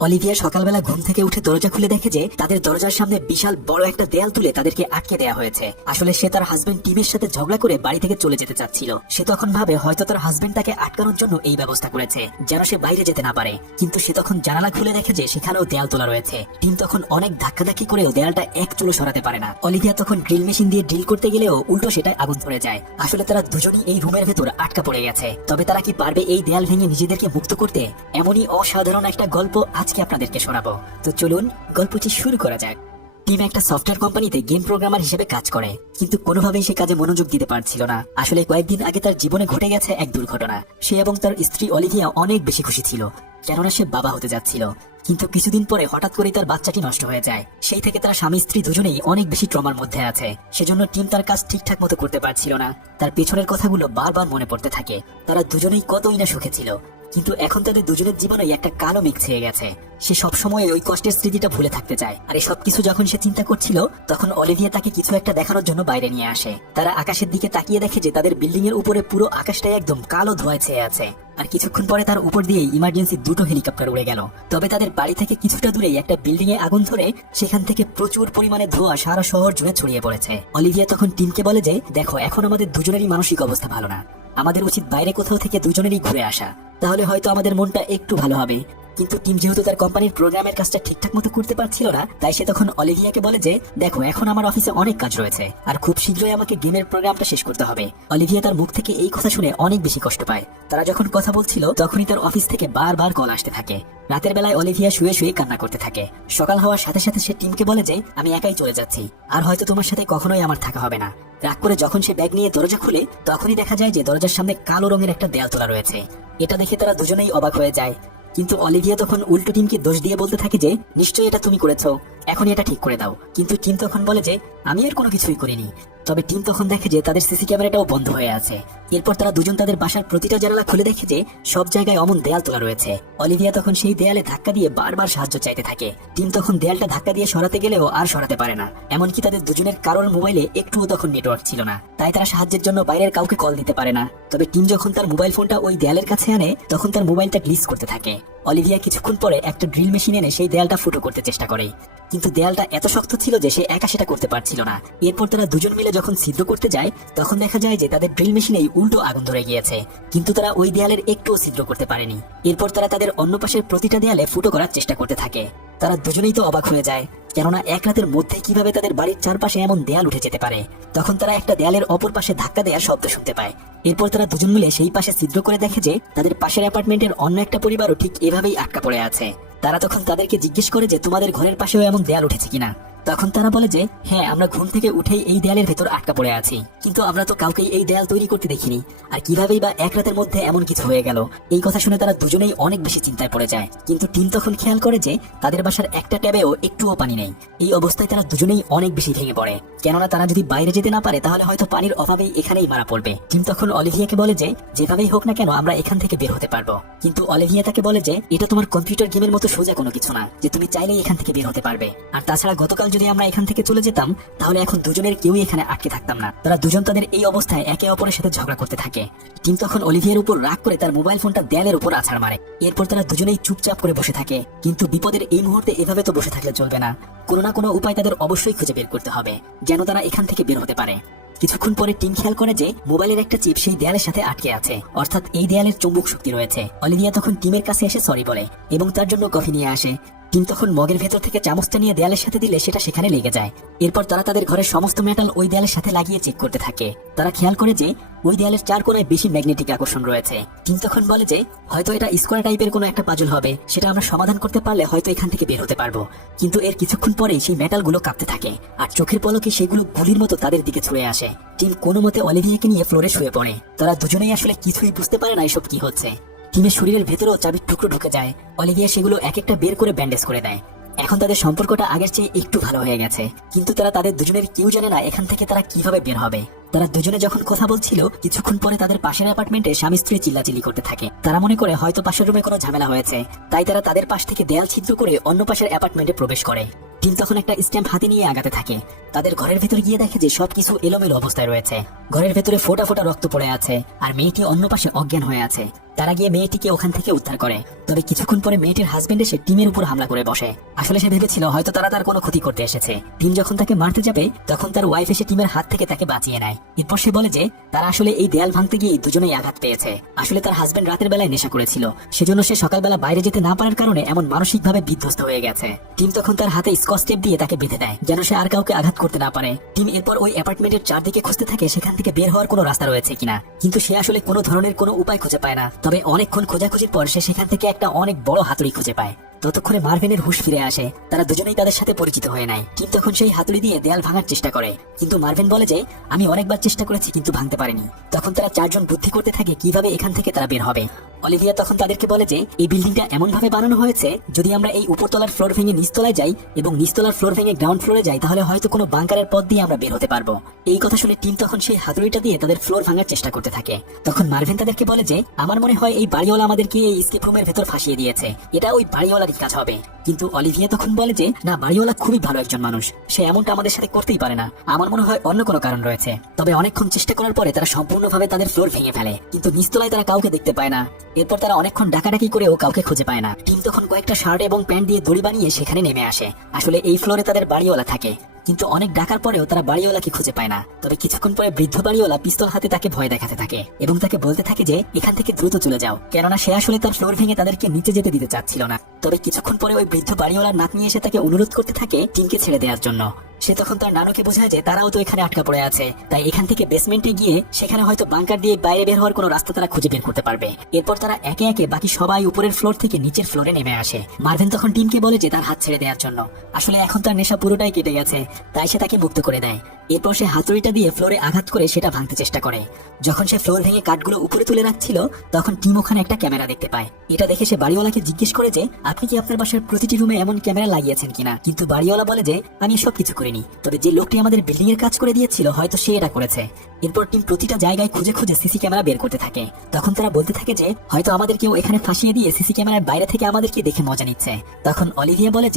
Olivia সকালবেলা ঘুম থেকে উঠে দরজা খুলে দেখে যে তাদের দরজার সামনে বিশাল বড় একটা দেয়াল তুলে তাদেরকে আটকে দেওয়া হয়েছে। আসলে সে তার হাজবেন্ড টিমের সাথে ঝগড়া করে বাড়ি থেকে চলে যেতে চাচ্ছিল। সে তখন ভাবে হয়তো তার হাজবেন্ড তাকে আটকানোর জন্য এই ব্যবস্থা করেছে যেন সে বাইরে যেতে না পারে, কিন্তু সে তখন জানালা খুলে দেখে যে সেখানেও দেয়াল তোলা রয়েছে। টিম তখন অনেক ধাক্কাধাক্কি করেও দেয়ালটা এক চুলো সরাতে পারে না। অলিভিয়া তখন ড্রিল মেশিন দিয়ে ড্রিল করতে গেলেও উল্টো সেটাই আগুন ধরে যায়। আসলে তারা দুজনই এই রুমের ভেতর আটকা পড়ে গেছে। তবে তারা কি পারবে এই দেয়াল ভেঙে নিজেদেরকে মুক্ত করতে? এমনই অসাধারণ একটা গল্প আজকে আপনাদেরকে শোনাবো। তো চলুন গল্পটি শুরু করা যাক। টিম একটা সফটওয়্যার কোম্পানিতে গেম প্রোগ্রামার হিসেবে কাজ করে, কিন্তু কোনোভাবেই সে কাজে মনোযোগ দিতে পারছিল না। আসলে কয়েকদিন আগে তার জীবনে ঘটে গেছে এক দুর্ঘটনা। সে এবং তার স্ত্রী অলিভিয়া অনেক বেশি খুশি ছিল, কেননা সে বাবা হতে যাচ্ছিল। কিন্তু কিছুদিন পরে হঠাৎ করেই তার বাচ্চাটি নষ্ট হয়ে যায়। সেই থেকে তারা স্বামী স্ত্রী দুজনেই অনেক বেশি ট্রমার মধ্যে আছে। সেজন্য টিম তার কাজ ঠিকঠাক মতো করতে পারছিল না। তার পেছনের কথাগুলো বারবার মনে পড়তে থাকে। তারা দুজনেই কতই না সুখে ছিল, কিন্তু এখন তাদের দুজনের জীবনে একটা কালো মেঘ ছেয়ে গেছে। সে সবসময় ওই কষ্টের স্মৃতিটা ভুলে থাকতে চায়। আর এই সবকিছু যখন সে চিন্তা করছিল, তখন অলিভিয়া তাকে কিছু একটা দেখানোর জন্য বাইরে নিয়ে আসে। তারা আকাশের দিকে তাকিয়ে দেখে যে তাদের বিল্ডিং এর উপরে পুরো আকাশটাই একদম কালো ধোঁয়ায় ছেয়ে আছে। আর কিছুক্ষণ পরে তার উপর দিয়ে ইমার্জেন্সি দুটো হেলিকপ্টার উড়ে গেল। তবে তাদের বাড়ি থেকে কিছুটা দূরেই একটা বিল্ডিং এ আগুন ধরে সেখান থেকে প্রচুর পরিমাণে ধোঁয়া সারা শহর জুড়ে ছড়িয়ে পড়েছে। অলিভিয়া তখন টিমকে বলে যে, দেখো, এখন আমাদের দুজনেরই মানসিক অবস্থা ভালো না। আমাদের উচিত বাইরে কোথাও থেকে দুজনেরই ঘুরে আসা, তাহলে হয়তো আমাদের মনটা একটু ভালো হবে। কিন্তু টিম যেহেতু তার কোম্পানির প্রোগ্রামের কাজটা ঠিকঠাক মতো করতে পারছিল না, তাই সে তখন অলিভিয়াকে বলে যে, দেখো, এখন আমার অফিসে অনেক কাজ রয়েছে আর খুব শীঘ্রই আমাকে গেমের প্রোগ্রামটা শেষ করতে হবে। অলিভিয়া তার মুখ থেকে এই কথা শুনে অনেক বেশি কষ্ট পায়। তারা যখন কথা বলছিল তখনই তার অফিস থেকে বারবার কল আসতে থাকে। রাতের বেলায় অলিভিয়া শুয়ে শুয়ে কান্না করতে থাকে। সকাল হওয়ার সাথে সাথে সে টিমকে বলে যে, আমি একাই চলে যাচ্ছি, আর হয়তো তোমার সাথে কখনোই আমার থাকা হবে না। রাগ করে যখন সে ব্যাগ নিয়ে দরজা খুলে, তখনই দেখা যায় যে দরজার সামনে কালো রঙের একটা দেয়াল তোলা রয়েছে। এটা দেখে তারা দুজনেই অবাক হয়ে যায়। কিন্তু অলিভিয়া তখন উল্টো টিমকে দোষ দিয়ে বলতে থাকে যে, নিশ্চয়ই এটা তুমি করেছো, এখনই এটা ঠিক করে দাও। কিন্তু টিম তখন বলে যে, আমি আর কোনো কিছুই করিনি। তবে টিম তখন দেখে যে তাদের সিসি ক্যামেরাটাও বন্ধ হয়ে আছে। এরপর তারা দুজন তাদের বাসার প্রতিটা জানালা খুলে দেখে যে সব জায়গায় অমন দেয়াল তোলা রয়েছে। অলিভিয়া তখন সেই দেয়ালে ধাক্কা দিয়ে বারবার সাহায্য চাইতে থাকে। টিম তখন দেয়ালটা ধাক্কা দিয়ে সরাতে গেলেও আর সরাতে পারে না। এমনকি তাদের দুজনের কারোর মোবাইলে একটুও তখন নেটওয়ার্ক ছিল না, তাই তারা সাহায্যের জন্য বাইরের কাউকে কল দিতে পারে না। তবে টিম যখন তার মোবাইল ফোনটা ওই দেয়ালের কাছে আনে, তখন তার মোবাইলটা গ্লিচ করতে থাকে। অলিভিয়া কিছুক্ষণ পরে একটা ড্রিল মেশিন এনে সেই দেয়ালটা ফুটো করতে চেষ্টা করে, কিন্তু দেয়ালটা এত শক্ত ছিল যে সে একা সেটা করতে পারছিল না। এরপর তারা দুজন মিলে যখন ছিদ্র করতে যায়, তখন দেখা যায় যে তাদের ড্রিল মেশিনেই উল্টো আগুন ধরে গিয়েছে, কিন্তু তারা ওই দেয়ালের একটুও ছিদ্র করতে পারেনি। এরপর তারা তাদের অন্য পাশের প্রতিটা দেয়ালে ফুটো করার চেষ্টা করতে থাকে। তারা দুজনেই তো অবাক হয়ে যায়, কেননা এক রাতের মধ্যে কিভাবে তাদের বাড়ির চারপাশে এমন দেয়াল উঠে যেতে পারে। তখন তারা একটা দেয়ালের অপর পাশে ধাক্কা দেওয়ার শব্দ শুনতে পায়। এরপর তারা দুজন মিলে সেই পাশে ছিদ্র করে দেখে যে তাদের পাশের অ্যাপার্টমেন্টের অন্য একটা পরিবারও ঠিক এভাবেই আটকা পড়ে আছে। তারা তখন তাদেরকে জিজ্ঞেস করে যে, তোমাদের ঘরের পাশেও এমন দেয়াল উঠেছে কিনা। তখন তারা বলে যে, হ্যাঁ, আমরা ঘুম থেকে উঠেই এই দেয়ালের ভেতর আটকা পড়ে আছি, কিন্তু আমরা তো কাউকেই এই দেয়াল তৈরি করতে দেখিনি, আর কিভাবেই বা এক রাতের মধ্যে এমন কিছু হয়ে গেল। এই কথা শুনে তারা দুজনেই অনেক বেশি চিন্তায় পড়ে যায়। কিন্তু টিম তখন খেয়াল করে যে তাদের বাসার একটা ট্যাবেও একটুও পানি নেই। এই অবস্থায় তারা দুজনেই অনেক বেশি ভেঙে পড়ে, কেননা তারা যদি বাইরে যেতে না পারে তাহলে হয়তো পানির অভাবেই এখানেই মারা পড়বে। টিম তখন অলিভিয়াকে বলে যে, যেভাবেই হোক না কেন আমরা এখান থেকে বের হতে পারবো। কিন্তু অলিভিয়া তাকে বলে যে, এটা তোমার কম্পিউটার গেমের মতো সোজা কোনো কিছু না যে তুমি চাইলেই এখান থেকে বের হতে পারবে। আর তাছাড়া গতকাল যদি আমরা এখান থেকে চলে যেতাম, তাহলে এখন দুজনের কেউই এখানে আটকে থাকতাম না। তারা দুজন তাদের এই অবস্থায় একে অপরের সাথে ঝগড়া করতে থাকে। টিম তখন অলিভিয়ার উপর রাগ করে তার মোবাইল ফোনটা দেয়ালের উপর আছাড় মারে। এরপর তারা দুজনেই চুপচাপ করে বসে থাকে। কিন্তু বিপদের এই মুহূর্তে এভাবে তো বসে থাকলে চলবে না, কোনো না কোনো উপায় তাদের অবশ্যই খুঁজে বের করতে হবে যেন তারা এখান থেকে বের হতে পারে। কিছুক্ষণ পরে টিম খেয়াল করে যে মোবাইলের একটা চিপ সেই দেয়ালের সাথে আটকে আছে, অর্থাৎ এই দেয়ালের চুম্বক শক্তি রয়েছে। অলিভিয়া তখন টিমের কাছে এসে সরি বলে এবং তার জন্য কফি নিয়ে আসে। টিম তখন মগের ভেতর থেকে চামচটা নিয়ে দেয়ালের সাথে দিলে সেটা সেখানে লেগে যায়। এরপর তারা তাদের ঘরের সমস্ত মেটাল ওই দেয়ালের সাথে লাগিয়ে চেক করতে থাকে। তারা খেয়াল করে যে ওই দেয়ালের চার কোণায় বেশি ম্যাগনেটিক আকর্ষণ রয়েছে। টিম তখন বলে যে হয়তো এটা স্কোয়ার টাইপের কোনো একটা পাজল হবে, সেটা আমরা সমাধান করতে পারলে হয়তো এখান থেকে বের হতে পারবো। কিন্তু এর কিছুক্ষণ পরেই সেই মেটালগুলো কাঁপতে থাকে আর চোখের পলকে সেগুলো গুলির মতো তাদের দিকে ছুড়ে আসে। টিম কোনো মতে অলিভিয়াকে নিয়ে ফ্লোরে শুয়ে পড়ে। তারা দুজনেই আসলে কিছুই বুঝতে পারে না এসব কি হচ্ছে। টিমের শরীরের ভেতরেও চাবির টুকরো ঢুকে যায়। অলিভিয়া সেগুলো এক একটা বের করে ব্যান্ডেজ করে দেয়। এখন তাদের সম্পর্কটা আগের চেয়ে একটু ভালো হয়ে গেছে, কিন্তু তারা তাদের দুজনের কেউ জানে না এখান থেকে তারা কিভাবে বের হবে। তারা দুজনে যখন কথা বলছিল কিছুক্ষণ পরে তাদের পাশের অ্যাপার্টমেন্টে স্বামী স্ত্রী চিল্লাচিল্লি করতে থাকে। তারা মনে করে হয়তো পাশের রুমে কোনো ঝামেলা হয়েছে, তাই তারা তাদের পাশ থেকে দেয়াল ছিদ্র করে অন্য পাশের অ্যাপার্টমেন্টে প্রবেশ করে। টিম তখন একটা স্ট্যাম্প হাতে নিয়ে আগাতে থাকে। তাদের ঘরের ভেতর গিয়ে দেখে যে সবকিছু এলোমেলো অবস্থায় রয়েছে। ঘরের ভেতরে ফোঁটা ফোঁটা রক্ত পড়ে আছে আর মেয়েটি অন্য পাশে অজ্ঞান হয়ে আছে। তারা গিয়ে মেয়েটিকে ওখান থেকে উদ্ধার করে। তবে কিছুক্ষণ পরে মেয়েটির হাজবেন্ড এসে টিমের উপর হামলা করে বসে। আসলে সে ভেবেছিল হয়তো তারা তার কোনো ক্ষতি করতে এসেছে। টিম যখন তাকে মারতে যাবে তখন তার ওয়াইফ এসে টিমের হাত থেকে তাকে বাঁচিয়ে নেয়। এরপর সে বলে যে তারা আসলে এই দেয়াল ভাঙতে গিয়ে দুজনেই আঘাত পেয়েছে। আসলে তার হাজবেন্ড রাতের বেলায় নেশা করেছিল, সেজন্য সে সকালবেলা বাইরে যেতে না পারার কারণে এমন মানসিকভাবে বিধ্বস্ত হয়ে গেছে। টিম তখন তার হাতে স্কচ টেপ দিয়ে তাকে বেঁধে দেয় যেন সে আর কাউকে আঘাত করতে না পারে। টিম এরপর ওই অ্যাপার্টমেন্টের চারদিকে খুঁজতে থাকে সেখান থেকে বের হওয়ার কোনো রাস্তা রয়েছে কিনা, কিন্তু সে আসলে কোনো ধরনের কোনো উপায় খুঁজে পায় না। তবে অনেকক্ষণ খোঁজাখুঁজির পর সে সেখান থেকে একটা অনেক বড় হাতুড়ি খুঁজে পায়। ততক্ষণে মার্ভিনের হুঁশ ফিরে আসে। তারা দুজনেই তাদের সাথে পরিচিত হয়ে নেয়। টিম তখন সেই হাতুড়ি দিয়ে দেয়াল ভাঙার চেষ্টা করে, কিন্তু মার্ভিন বলে যে আমি অনেকবার চেষ্টা করেছি কিন্তু ভাঙতে পারিনি। তখন তারা চারজন বুদ্ধি করতে থাকে কিভাবে এখান থেকে তারা বের হবে। অলিভিয়া তখন তাদেরকে বলে যে এই বিল্ডিংটা এমন ভাবে বানানো হয়েছে যদি আমরা এই উপরতলার ফ্লোর ভেঙে নিচতলায় যাই এবং নিচতলার ফ্লোর ভেঙে গ্রাউন্ড ফ্লোরে যাই তাহলে হয়তো কোনো বাংকারের পথ দিয়ে আমরা বের হতে পারবো। এই কথা শুনে টিম তখন সেই হাতুড়িটা দিয়ে তাদের ফ্লোর ভাঙার চেষ্টা করতে থাকে। তখন মার্ভিন তাদেরকে বলে যে আমার মনে হয় এই বাড়িওয়ালা আমাদেরকে এই স্কেপ রুমের ভেতর ফাঁসিয়ে দিয়েছে, এটা ওই বাড়িওয়ালারই কাজ হবে। কিন্তু অলিভিয়া তখন বলে যে না, বাড়িওয়ালা খুবই ভালো একজন মানুষ, সে এমনটা আমাদের সাথে করতেই পারে না, আমার মনে হয় অন্য কোনো কারণ রয়েছে। তবে অনেকক্ষণ চেষ্টা করার পরে তারা সম্পূর্ণভাবে তাদের ফ্লোর ভেঙে ফেলে, কিন্তু নিচতলায় তারা কাউকে দেখতে পায় না। এরপর তারা অনেকক্ষণ ডাকাডাকি করেও কাউকে খুঁজে পায় না। টিম তখন কয়েকটা শার্ট এবং প্যান্ট দিয়ে দড়ি বানিয়ে সেখানে নেমে আসে। আসলে এই ফ্লোরে তাদের বাড়িওয়ালা থাকে, কিন্তু অনেক ডাকার পরেও তারা বাড়িওয়ালাকে খুঁজে পায় না। তবে কিছুক্ষণ পরে বৃদ্ধ বাড়িওয়ালা পিস্তল হাতে তাকে ভয় দেখাতে থাকে এবং তাকে বলতে থাকে যে এখান থেকে দ্রুত চলে যাও, কেননা সে আসলে তার ফ্লোর ভেঙে তাদেরকে নিচে যেতে দিতে চাচ্ছিল না। তবে কিছুক্ষণ পরে ওই বৃদ্ধ বাড়িওয়ালার নাতনি এসে তাকে অনুরোধ করতে থাকে টিমকে ছেড়ে দেওয়ার জন্য। সে তখন তার নানুকে বোঝায় যে তারাও তো এখানে আটকা পড়ে আছে, তাই এখান থেকে বেসমেন্টে গিয়ে সেখানে হয়তো বাংকার দিয়ে বাইরে বের হওয়ার কোনো রাস্তা তারা খুঁজে বের করতে পারবে। এরপর তারা একে একে বাকি সবাই উপরের ফ্লোর থেকে নিচের ফ্লোরে নেমে আসে। মার্ভিন তখন টিমকে বলে যে তার হাত ছেড়ে দেওয়ার জন্য। আসলে এখন তার নেশা পুরোটাই কেটে গেছে, তাই সে তাকে মুক্ত করে দেয়। এরপর সে হাতুড়িটা দিয়ে ফ্লোরে আঘাত করে সেটা ভাঙতে চেষ্টা করে। যখন সে ফ্লোর ভেঙে কাঠগুলো উপরে তুলে রাখছিল তখন টিম ওখানে একটা ক্যামেরা দেখতে পায়। এটা দেখে সে বাড়িওয়ালাকে জিজ্ঞেস করে যে আপনি কি আপনার বাসার প্রতিটি রুমে এমন ক্যামেরা লাগিয়েছেন কিনা, কিন্তু বাড়িওয়ালা বলে যে আমি সব কিছু করিনি, তবে যে লোকটি আমাদের বিল্ডিং এর কাজ করে দিয়েছিল হয়তো সে এটা করেছে। এরপর টিম প্রতিটা জায়গায় খুঁজে খুঁজে সিসি ক্যামেরা বের করতে থাকে। তখন তারা বলতে থাকে যে হয়তো আমাদের কেউ এখানে ফাঁসিয়ে দিয়ে সিসি ক্যামেরার বাইরে থেকে আমাদেরকে দেখে মজা নিচ্ছে। তখন অলিভিয়া বলে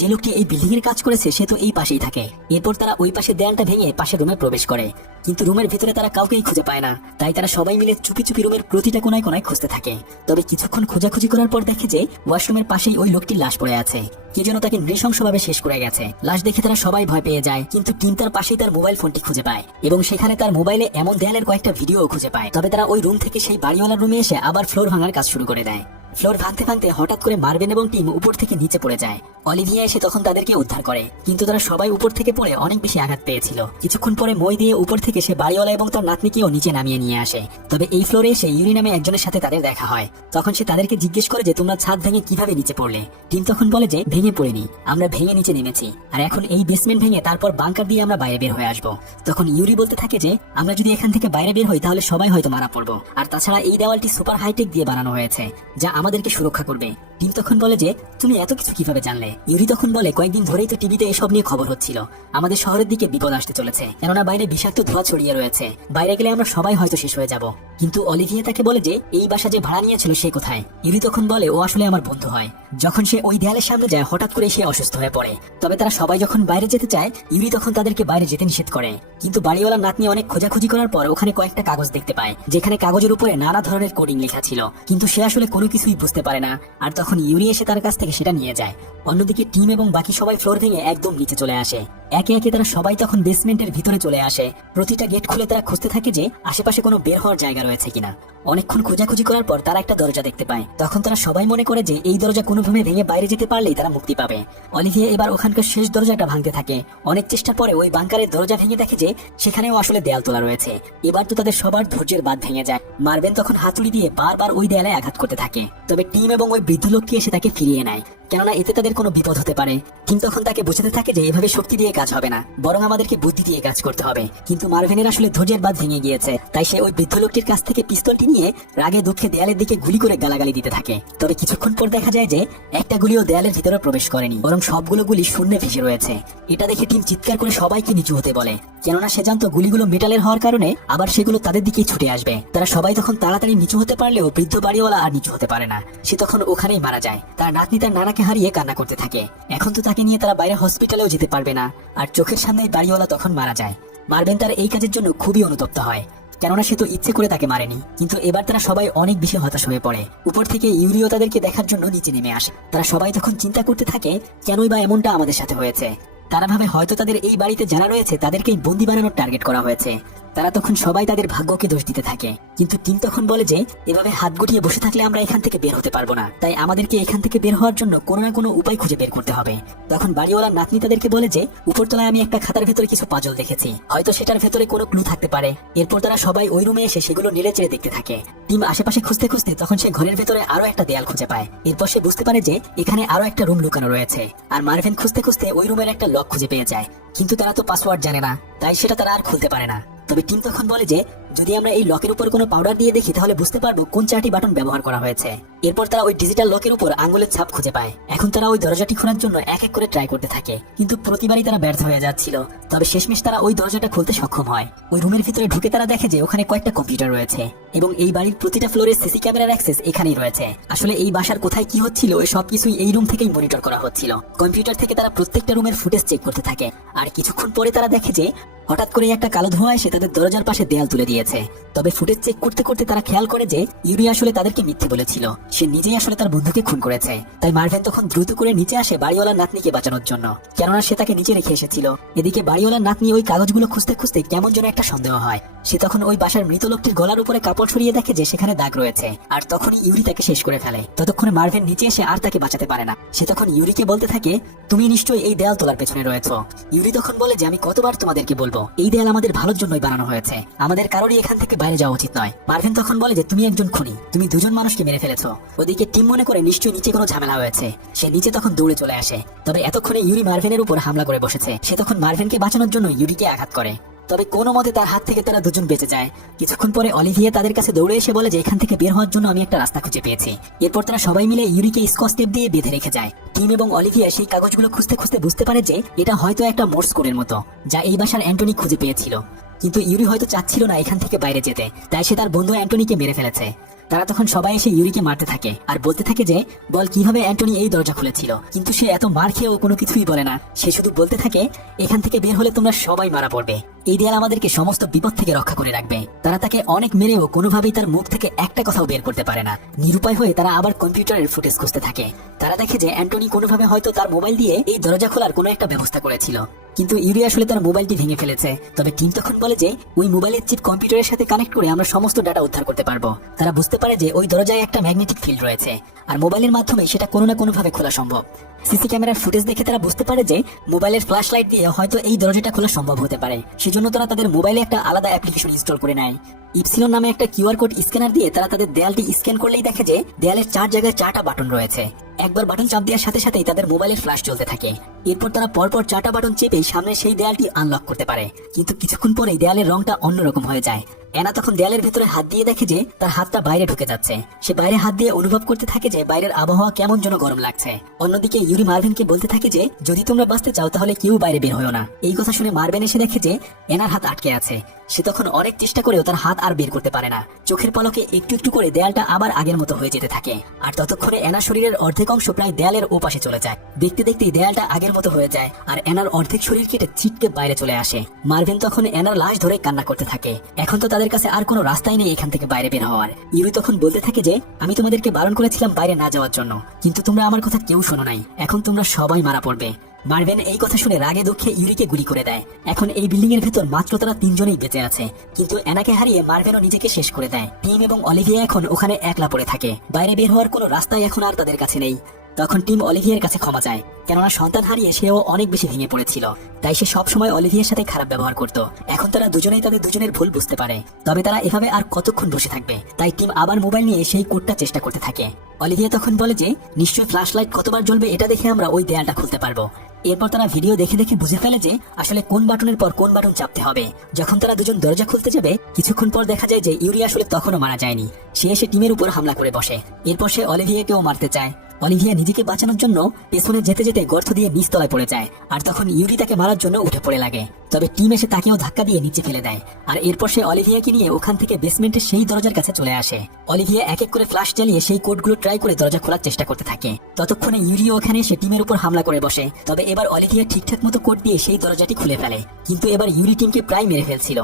যে লোকটি এই বিল্ডিং এর কাজ করেছে সে তো এই পাশেই থাকে। এরপর তারা ওই পাশে দেয়ালটা ভেঙে পাশের রুমে প্রবেশ করে, কিন্তু রুমের ভিতরে তারা কাউকেই খুঁজে পায় না। তাই তারা সবাই মিলে চুপি চুপি রুমের প্রতিটা কোনায় কোনায় খুঁজতে থাকে। তবে কিছুক্ষণ খোঁজাখুঁজি করার পর দেখে যে ওয়াশরুমের পাশেই ওই লোকটির লাশ পড়ে আছে। কে যেন তাকে নৃশংসভাবে শেষ করে গেছে। লাশ দেখে তারা সবাই ভয় পেয়ে যায়, কিন্তু টিম তার পাশেই তার মোবাইল ফোনটি খুঁজে পায় এবং সেখানে তার মোবাইলে এমন দেয়ালের কয়েকটা ভিডিও খুঁজে পায়। তবে তারা ওই রুম থেকে সেই বাড়িওয়ালার রুমে এসে আবার ফ্লোর ভাঙার কাজ শুরু করে দেয়। ফ্লোর ভাঙতে ভাঙতে হঠাৎ করে মার্ভিন এবং টিম উপর থেকে নিচে পড়ে যায়। অলিভিয়া এসে তখন তাদেরকে উদ্ধার করে, কিন্তু তারা সবাই উপর থেকে পড়ে অনেক বেশি আঘাত পেয়েছিল। কিছুক্ষণ পরে মই দিয়ে উপর থেকে সে বাড়িওয়ালা এবং তার নাতনিকেও নিচে নামিয়ে নিয়ে আসে। তবে এই ফ্লোরে এসে ইউরি নামে একজনের সাথে তাদের দেখা হয়। তখন সে তাদেরকে জিজ্ঞেস করে যে তোমরা ছাদ ভেঙে কিভাবে নিচে পড়লে। টিম তখন বলে যে ভেঙে পড়েনি, আমরা ভেঙে নিচে নেমেছি, আর এখন এই বেসমেন্ট ভেঙে তারপর বাংকার দিয়ে আমরা বাইরে বের হয়ে আসবো। তখন ইউরি বলতে থাকে যে আমরা যদি এখান থেকে বাইরে বের হই তাহলে সবাই হয়তো মারা পড়বো, আর তাছাড়া এই দেওয়ালটি সুপার হাইটেক দিয়ে বানানো হয়েছে যা আমাদেরকে সুরক্ষা করবে। টিম তখন বলে যে তুমি এত কিছু কিভাবে জানলে। ইউরি তখন বলে কয়েকদিন ধরেই তো টিভিতে এসব নিয়ে খবর হচ্ছিল, আমাদের শহরের দিকে বিপদ আসতে চলেছে, কেননা বাইরে বিষাক্ত ধোঁয়া ছড়িয়ে রয়েছে, বাইরে গেলে আমরা সবাই হয়তো শেষ হয়ে যাব। কিন্তু অলিভিয়া তাকে বলে যে এই বাসা যে ভাড়া নিয়েছিল সে কোথায়। ইউরি তখন বলে ও আসলে আমার বন্ধু হয়। যখন সে ওই দেয়ালের সামনে যায় হঠাৎ করে সে অসুস্থ হয়ে পড়ে। তবে তারা সবাই যখন বাইরে যেতে চায় ইউরি তখন তাদেরকে বাইরে যেতে নিষেধ করে। কিন্তু বাড়িওয়ালার নাতনি অনেক খোঁজাখুঁজি করার পর ওখানে কয়েকটা কাগজ দেখতে পায়, যেখানে কাগজের উপরে নানা ধরনের কোডিং লেখা ছিল, কিন্তু সে আসলে কোনো কিছুই বুঝতে পারে না। আর তখন ইউরি এসে তার কাছ থেকে সেটা নিয়ে যায়। অন্যদিকে টিম এবং বাকি সবাই ফ্লোর ভেঙে একদম নিচে চলে আসে। একে একে তারা সবাই তখন বেসমেন্টের ভিতরে চলে আসে। প্রতিটা গেট খুলে তারা খুঁজতে থাকে যে আশেপাশে কোনো বের হওয়ার জায়গা রয়েছে কিনা। অনেকক্ষণ খোঁজাখুঁজি করার পর তারা একটা দরজা দেখতে পায়। তখন তারা সবাই মনে করে যে এই দরজা কোনোভাবে ভেঙে বাইরে যেতে পারলেই তারা মুক্তি পাবে। অলিভিয়া এবার ওখানকার শেষ দরজাটা ভাঙতে থাকে। অনেক চেষ্টার পরে ওই বাংকারের দরজা ভেঙে দেখে যে সেখানেও আসলে দেয়াল তোলা রয়েছে। এবার তো তাদের সবার ধৈর্যের বাঁধ ভেঙে যায়। মার্বেন তখন হাতুড়ি দিয়ে বারবার ওই দেয়ালে আঘাত করতে থাকে। তবে টিম এবং ওই বৃদ্ধ লোকটি এসে তাকে ফিরিয়ে নেয়। কেননা এতে তাদের কোনো বিপদ হতে পারে। টিম তখন তাকে বোঝাতে থাকে যে এভাবে শক্তি দিয়ে কাজ হবে না, বরং আমাদেরকে বুদ্ধি দিয়ে কাজ করতে হবে। কিন্তু মার্ভেনের আসলে ধৈর্যের বাঁধ ভেঙে গিয়েছে, তাই সে ওই বৃদ্ধ লোকটির কাছ থেকে পিস্তলটি নিয়ে রাগে দুঃখে দেয়ালের দিকে গুলি করে গালাগালি দিতে থাকে। তবে কিছুক্ষণ পর দেখা যায় যে একটা গুলিও দেয়ালের ভিতরে প্রবেশ করেনি, বরং সবগুলো গুলি শূন্যে ভেসে রয়েছে। এটা দেখে টিম চিৎকার করে সবাইকে নিচু হতে বলে, কেননা সে জানতো গুলিগুলো মেটালের হওয়ার কারণে আবার সেগুলো তাদের দিকেই ছুটে আসবে। তারা সবাই তখন তাড়াতাড়ি নিচু হতে পারলেও বৃদ্ধ বাড়িওয়ালা আর নিচু হতে পারে না, সে তখন ওখানেই মারা যায়। তার নাতনি তার নানাকে হারিয়ে কান্না করতে থাকে। এখন তো তাকে নিয়ে তারা বাইরে হসপিটালেও যেতে পারবে না, আর চোখের সামনেই বাড়িওয়ালা তখন মারা যায়। মার্ভেন তার এই কাজের জন্য খুবই অনুতপ্ত হয়, কেননা সে তো ইচ্ছে করে তাকে মারেনি। কিন্তু এবার তারা সবাই অনেক বেশি হতাশ হয়ে পড়ে। উপর থেকে ইউরিও তাদেরকে দেখার জন্য নিচে নেমে আসে। তারা সবাই তখন চিন্তা করতে থাকে কেনই বা এমনটা আমাদের সাথে হয়েছে। তারা ভাবে হয়তো তাদের এই বাড়িতে যারা রয়েছে তাদেরকেই বন্দি বানানোর টার্গেট করা হয়েছে। তারা তখন সবাই তাদের ভাগ্যকে দোষ দিতে থাকে। কিন্তু টিম তখন বলে যে এভাবে হাত গুটিয়ে বসে থাকলে আমরা এখান থেকে বের হতে পারবো না, তাই আমাদেরকে এখান থেকে বের হওয়ার জন্য কোনো না কোনো উপায় খুঁজে বের করতে হবে। তখন বাড়িওয়ালার নাতনি তাদেরকে বলে যে উপরতলায় আমি একটা খাতার ভেতরে কিছু পাজল দেখেছি, হয়তো সেটার ভেতরে কোনো ক্লু থাকতে পারে। এরপর তারা সবাই ওই রুমে এসে সেগুলো নেড়ে চেড়ে দেখতে থাকে। টিম আশেপাশে খুঁজতে খুঁজতে তখন সে ঘরের ভেতরে আরো একটা দেয়াল খুঁজে পায়। এরপর সে বুঝতে পারে যে এখানে আরো একটা রুম লুকানো রয়েছে। আর মার্ভেন খুঁজতে খুঁজতে ওই রুমের একটা লক খুঁজে পেয়ে যায়, কিন্তু তারা তো পাসওয়ার্ড জানে না, তাই সেটা তারা আর খুলতে পারে না। তবে টিম তখন বলে যে যদি আমরা এই লকের উপর কোনো পাউডার দিয়ে দেখি তাহলে বুঝতে পারবো কোন 4টি বাটন ব্যবহার করা হয়েছে। এরপর তারা ওই ডিজিটাল লকের উপর আঙ্গুলের ছাপ খুঁজে পায়। এখন তারা ওই দরজাটি খোলার জন্য এক এক করে ট্রাই করতে থাকে, কিন্তু প্রতিবারই তারা ব্যর্থ হয়ে যাচ্ছিল। তবে শেষমেশ তারা ওই দরজাটা খুলতে সক্ষম হয়। ওই রুমের ভিতরে ঢুকে তারা দেখে যে ওখানে কয়েকটা কম্পিউটার রয়েছে এবং এই বাড়ির প্রতিটা ফ্লোরে সিসি ক্যামেরার অ্যাক্সেস এখানেই রয়েছে। আসলে এই বাসার কোথায় কি হচ্ছিল ওই সবকিছুই এই রুম থেকেই মনিটর করা হচ্ছিল। কম্পিউটার থেকে তারা প্রত্যেকটা রুমের ফুটেজ চেক করতে থাকে। আর কিছুক্ষণ পরে তারা দেখে যে হঠাৎ করে একটা কালো ধোঁয়া এসে তাদের দরজার পাশে দেয়াল তুলে দিয়েছে। তবে ফুটেজ চেক করতে করতে তারা খেয়াল করে যে ইউরি আসলে তাদেরকে মিথ্যে বলেছিল, সে নিজেই আসলে তার বন্ধুকে খুন করেছে। তাই মার্ভেন তখন দ্রুত করে নিচে আসে বাড়িওয়ালার নাতনিকে বাঁচানোর জন্য, কেননা সে তাকে নিচে রেখে এসেছিল। এদিকে বাড়িওয়ালার নাতনি ওই কাগজগুলো খুঁজতে খুঁজতে কেমন যেন একটা সন্দেহ হয়। সে তখন ওই বাসার মৃত লোকটির গলার উপরে কাপড় সরিয়ে দেখে যে সেখানে দাগ রয়েছে, আর তখনই ইউরি তাকে শেষ করে ফেলে। ততক্ষণে মার্ভেন নিচে এসে আর তাকে বাঁচাতে পারে না। সে তখন ইউরিকে বলতে থাকে তুমি নিশ্চয়ই এই দেয়াল তোলার পেছনে রয়েছো। ইউরি তখন বলে যে আমি কতবার তোমাদেরকে বলবো এই দেয়াল আমাদের ভালোর জন্যই বানানো হয়েছে, আমাদের কারোরই এখান থেকে বাইরে যাওয়া উচিত নয়। মার্ভেন তখন বলে যে তুমি একজন খুনি, তুমি দুজন মানুষকে মেরে ফেলেছো। ওদিকে টিম মনে করে নিশ্চয়ই নিচে কোনো ঝামেলা হয়েছে, সে নিচে তখন দৌড়ে চলে আসে। তবে এতক্ষণে ইউরি মার্ভেনের উপর হামলা করে বসেছে। সে তখন মার্ভেনকে বাঁচানোর জন্য ইউরিকে আঘাত করে, তবে কোনো মতে তার হাত থেকে তারা দুজন বেঁচে যায়। কিছুক্ষণ পরে অলিভিয়া তাদের কাছে দৌড়ে এসে বলে যে এখান থেকে বের হওয়ার জন্য আমি একটা রাস্তা খুঁজে পেয়েছি। এরপর তারা সবাই মিলে ইউরিকে স্কচ টেপ দিয়ে বেঁধে রেখে যায়। টিম এবং অলিভিয়া সেই কাগজগুলো খুঁজতে খুঁজতে বুঝতে পারে যে এটা হয়তো একটা মোর্স কোডের মতো, যা এই বাসার অ্যান্টনি খুঁজে পেয়েছিল। কিন্তু ইউরি হয়তো চাচ্ছিল না এখান থেকে বাইরে যেতে, তাই সে তার বন্ধু অ্যান্টনিকে মেরে ফেলেছে। তারা তখন সবাই এসে ইউরিকে মারতে থাকে আর বলতে থাকে যে বল কিভাবে অ্যান্টনি এই দরজা খুলেছিল। কিন্তু সে এত মার খেয়েও কোনো কিছুই বলে না, সে শুধু বলতে থাকে এখান থেকে বের হলে তোমরা সবাই মারা পড়বে, এই দেয়াল আমাদেরকে সমস্ত বিপদ থেকে রক্ষা করে রাখবে। তারা তাকে অনেক মেরেও কোনোভাবেই তার মুখ থেকে একটা কথাও বের করতে পারে না। নিরুপায় হয়ে তারা আবার কম্পিউটারের ফুটেজ খুঁজতে থাকে। তারা দেখে যে অ্যান্টনি কোনোভাবে হয়তো তার মোবাইল দিয়ে এই দরজা খোলার কোনো একটা ব্যবস্থা করেছিল, কিন্তু ইউরি আসলে তার মোবাইলটি ভেঙে ফেলেছে। তবে টিম তখন বলে যে ওই মোবাইলের চিপ কম্পিউটারের সাথে কানেক্ট করে আমরা সমস্ত ডাটা উদ্ধার করতে পারবো। তারা বুঝতে পারে যে ওই দরজায় একটা ম্যাগনেটিক ফিল্ড রয়েছে, আর মোবাইলের মাধ্যমে সেটা কোনো না কোনো ভাবে খোলা সম্ভব। সিসি ক্যামেরার ফুটেজ দেখে তারা বুঝতে পারে যে মোবাইলের ফ্ল্যাশ লাইট দিয়ে হয়তো এই দরজাটা খোলা সম্ভব হতে পারে। সেজন্য তারা তাদের মোবাইলে একটা আলাদা অ্যাপ্লিকেশন ইনস্টল করে নেয়। ইপসিলন নামে একটা কিউআর কোড স্ক্যানার দিয়ে তারা তাদের দেয়ালটি স্ক্যান করলেই দেখে যে দেয়ালের 4 জায়গায় 4টা বাটন রয়েছে। একবার বাটন চাপ দেওয়ার সাথে সাথেই তাদের মোবাইলের ফ্ল্যাশ জ্বলতে থাকে। এরপর তারা পরপর 4টা বাটন চেপে সামনে সেই দেয়ালটি আনলক করতে পারে। কিন্তু কিছুক্ষণ পরেই দেয়ালের রংটা অন্যরকম হয়ে যায়। অ্যানা তখন দেয়ালের ভেতরে হাত দিয়ে দেখে যে তার হাতটা বাইরে ঢুকে যাচ্ছে। সে বাইরে হাত দিয়ে অনুভব করতে থাকে যে বাইরের আবহাওয়া কেমন যেন গরম লাগছে। অন্যদিকে ইউরি মার্ভেনকে বলতে থাকে যে যদি তোমরা বাঁচতে চাও তাহলে কেউ বাইরে বের হয়ো না। এই কথা শুনে মার্ভেন এসে দেখে যে অ্যানার হাত আটকে আছে। সে তখন অনেক চেষ্টা করেও তার হাত আর বের করতে পারে না। চোখের পলকে একটু একটু করে দেয়ালটা আবার আগের মতো হয়ে যেতে থাকে। আর ততক্ষণে অ্যানার শরীরের অর্ধেক অংশ প্রায় দেয়ালের ওপাশে চলে যায়। দেখতে দেখতেই দেয়ালটা আগের মতো হয়ে যায় আর অ্যানার অর্ধেক শরীর কেটে ছিটকে বাইরে চলে আসে। মার্ভেন তখন অ্যানার লাশ ধরে কান্না করতে থাকে। এখন তো তাদের কাছে আর কোনো রাস্তাই নেই এখান থেকে বাইরে বের হওয়ার। ইউরি তখন বলতে থাকে যে আমি তোমাদেরকে বারণ করেছিলাম বাইরে না যাওয়ার জন্য, কিন্তু তোমরা আমার কথা কেউ শোনো নাই। এখন তোমরা সবাই মারা পড়বে। মার্ভেন এই কথা শুনে রাগে দুঃখে ইউরিকে গুলি করে দেয়। এখন এই বিল্ডিং এর ভেতর মাত্র তারা 3 জনই বেঁচে আছে, কিন্তু অ্যানাকে হারিয়ে মার্ভেনও নিজেকে শেষ করে দেয়। টিম এবং অলিভিয়া এখন ওখানে একলা পড়ে থাকে। বাইরে বের হওয়ার কোনো রাস্তাই এখন আর তাদের কাছে নেই। তখন টিম অলিভিয়ার কাছে ক্ষমা চায়, কেননা সন্তান হারিয়ে সেও অনেক বেশি ভেঙে পড়েছিল। তাই সে সব সময় অলিভিয়ার সাথে খারাপ ব্যবহার করত। এখন তারা দুজনেই তাদের দুজনের ভুল বুঝতে পারে। তবে তারা এভাবে আর কতক্ষণ বসে থাকবে? তাই টিম আবার মোবাইল নিয়ে সেই কোডটা চেষ্টা করতে থাকে। অলিভিয়া তখন বলে যে নিশ্চয়ই ফ্ল্যাশ লাইট কতবার জ্বলবে এটা দেখে আমরা ওই দেয়ালটা খুলতে পারবো। এরপর তারা ভিডিও দেখে দেখে বুঝে ফেলে যে আসলে কোন বাটনের পর কোন বাটন চাপতে হবে। যখন তারা দুজন দরজা খুলতে যাবে কিছুক্ষণ পর দেখা যায় যে ইউরি আসলে তখনও মারা যায়নি। সে এসে টিমের উপর হামলা করে বসে। এরপর সে অলিভিয়াকেও মারতে চায়। অলিভিয়া নিজেকে বাঁচানোর জন্য পেছনে যেতে যেতে গর্ত দিয়ে নিচতলায় পড়ে যায়। আর তখন ইউরি তাকে মারার জন্য উঠে পড়ে লাগে। তবে টিম এসে তাকেও ধাক্কা দিয়ে নিচে ফেলে দেয়। আর এরপর সে অলিভিয়াকে নিয়ে ওখান থেকে বেসমেন্টের সেই দরজার কাছে চলে আসে। অলিভিয়া এক এক করে ফ্ল্যাশ জ্বালিয়ে সেই কোডগুলো ট্রাই করে দরজা খোলার চেষ্টা করতে থাকে। ততক্ষণে ইউরিও ওখানে এসে টিমের উপর হামলা করে বসে। তবে এবার অলিভিয়া ঠিকঠাক মতো কোড দিয়ে সেই দরজাটি খুলে ফেলে। কিন্তু এবার ইউরি টিমকে প্রায় মেরে ফেলছিল।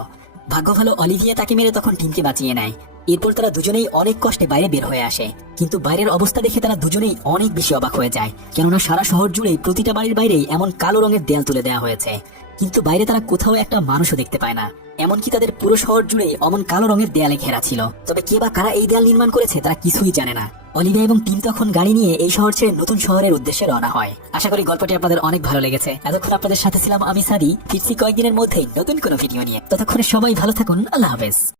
ভাগ্য ভালো অলিভিয়া তাকে মেরে তখন টিমকে বাঁচিয়ে নেয়। এরপর তারা দুজনেই অনেক কষ্টে বাইরে বের হয়ে আসে। কিন্তু বাইরের অবস্থা দেখে তারা দুজনেই অনেক বেশি অবাক হয়ে যায়, কেননা সারা শহর জুড়েই প্রতিটা বাড়ির বাইরেই এমন কালো রঙের দেয়াল তুলে দেওয়া হয়েছে। কিন্তু বাইরে তারা কোথাও একটা মানুষও দেখতে পায় না। এমনকি তাদের পুরো শহর জুড়ে অমন কালো রঙের দেয়ালে ঘেরা ছিল। তবে কে বা কারা এই দেয়াল নির্মাণ করেছে তারা কিছুই জানে না। অলিভিয়া এবং টিম তখন গাড়ি নিয়ে এই শহর ছেড়ে নতুন শহরের উদ্দেশ্যে রওনা হয়। আশা করি গল্পটি আপনাদের অনেক ভালো লেগেছে। এতক্ষণ আপনাদের সাথে ছিলাম আমি সাদি। ফিরছি কয়েকদিনের মধ্যেই নতুন কোনো ভিডিও নিয়ে। ততক্ষণে সবাই ভালো থাকুন। আল্লাহ হাফেজ।